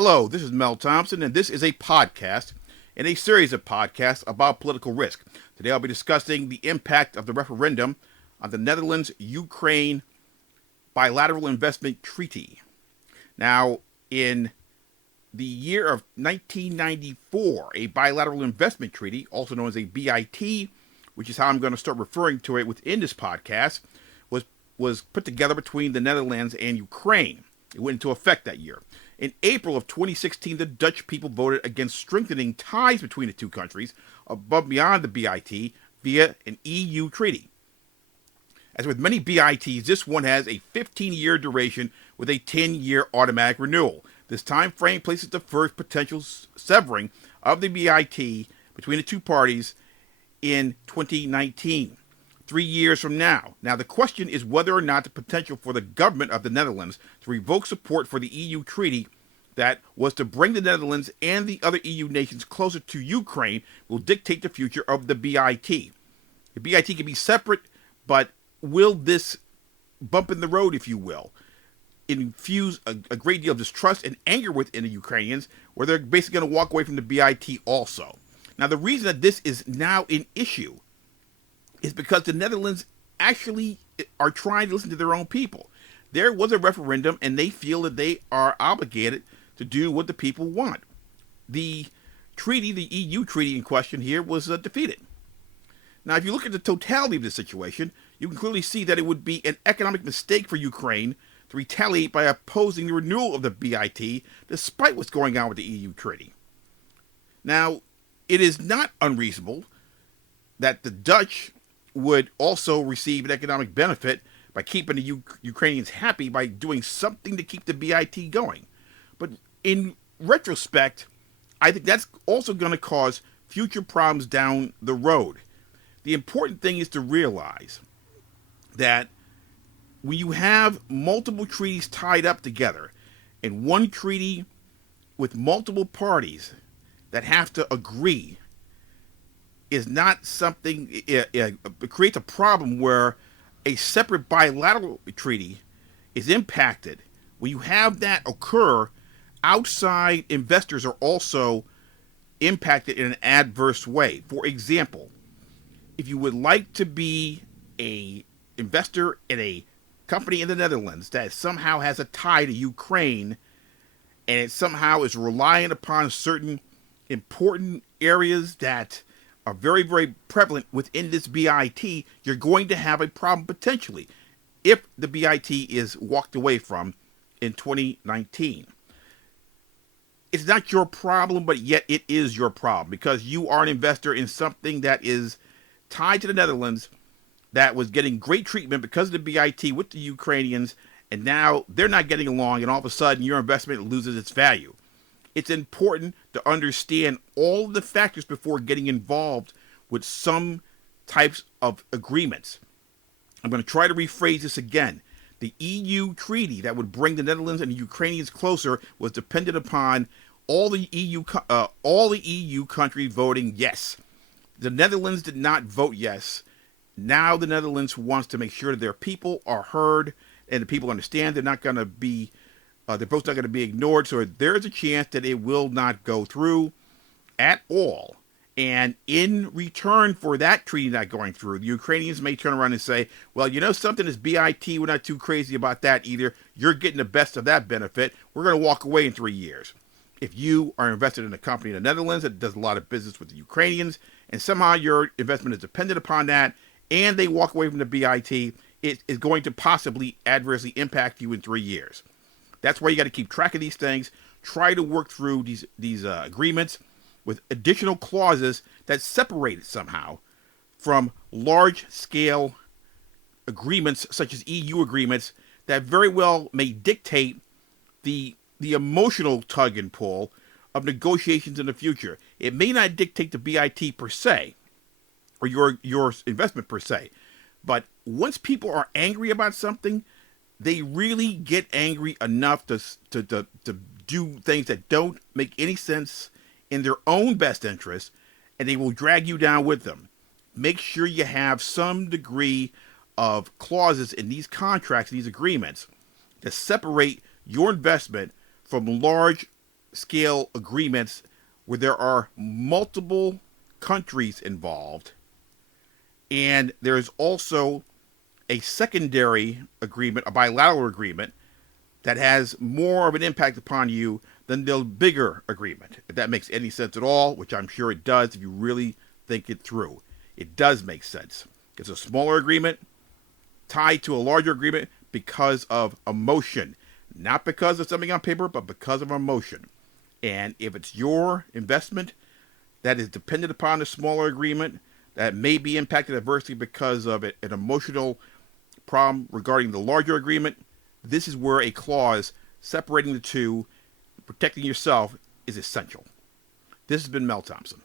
Hello, this is Mel Thompson, and this is a podcast in a series of podcasts about political risk. Today I'll be discussing the impact of the referendum on the Netherlands Ukraine bilateral investment treaty. Now, in the year of 1994, a bilateral investment treaty, also known as a BIT, which is how I'm going to start referring to it within this podcast, was put together between the Netherlands and Ukraine. It went into effect that year. In April of 2016, the Dutch people voted against strengthening ties between the two countries above and beyond the BIT via an EU treaty. As with many BITs, this one has a 15-year duration with a 10-year automatic renewal. This time frame places the first potential severing of the BIT between the two parties in 2019, 3 years from now. Now, the question is whether or not the potential for the government of the Netherlands to revoke support for the EU treaty that was to bring the Netherlands and the other EU nations closer to Ukraine will dictate the future of the BIT. The BIT can be separate, but will this bump in the road, if you will, infuse a great deal of distrust and anger within the Ukrainians, where they're basically going to walk away from the BIT also? Now, the reason that this is now an issue is because the Netherlands actually are trying to listen to their own people. There was a referendum, and they feel that they are obligated to do what the people want. The treaty, the EU treaty in question here, was defeated. Now, if you look at the totality of the situation, you can clearly see that it would be an economic mistake for Ukraine to retaliate by opposing the renewal of the BIT, despite what's going on with the EU treaty. Now, it is not unreasonable that the Dutch would also receive an economic benefit by keeping the Ukrainians happy by doing something to keep the BIT going. But in retrospect, I think that's also going to cause future problems down the road. The important thing is to realize that when you have multiple treaties tied up together, and one treaty with multiple parties that have to agree is not something, it creates a problem where a separate bilateral treaty is impacted. When you have that occur, outside investors are also impacted in an adverse way. For example, if you would like to be an investor in a company in the Netherlands that somehow has a tie to Ukraine, and it somehow is relying upon certain important areas that are very, very prevalent within this BIT, you're going to have a problem potentially if the BIT is walked away from in 2019. It's not your problem, but yet it is your problem because you are an investor in something that is tied to the Netherlands that was getting great treatment because of the BIT with the Ukrainians, and now they're not getting along, and all of a sudden your investment loses its value. It's important to understand all of the factors before getting involved with some types of agreements. I'm going to try to rephrase this again. The EU treaty that would bring the Netherlands and the Ukrainians closer was dependent upon all the EU countries voting yes. The Netherlands did not vote yes. Now the Netherlands wants to make sure that their people are heard and the people understand they're not going to be their vote's not going to be ignored, so there's a chance that it will not go through at all. And in return for that treaty not going through, the Ukrainians may turn around and say, well, you know something, this BIT, we're not too crazy about that either. You're getting the best of that benefit. We're going to walk away in 3 years. If you are invested in a company in the Netherlands that does a lot of business with the Ukrainians, and somehow your investment is dependent upon that, and they walk away from the BIT, it is going to possibly adversely impact you in 3 years. That's why you got to keep track of these things. Try to work through these agreements with additional clauses that separate it somehow from large-scale agreements such as EU agreements that very well may dictate the emotional tug and pull of negotiations in the future. It may not dictate the BIT per se, or your investment per se, but once people are angry about something, they really get angry enough to do things that don't make any sense in their own best interest, and they will drag you down with them. Make sure you have some degree of clauses in these contracts, these agreements, that separate your investment from large scale agreements where there are multiple countries involved, and there is also a secondary agreement, a bilateral agreement, that has more of an impact upon you than the bigger agreement. If that makes any sense at all, which I'm sure it does if you really think it through. It does make sense. It's a smaller agreement tied to a larger agreement because of emotion. Not because of something on paper, but because of emotion. And if it's your investment that is dependent upon a smaller agreement that may be impacted adversely because of an emotional problem regarding the larger agreement, this is where a clause separating the two, protecting yourself, is essential. This has been Mel Thompson.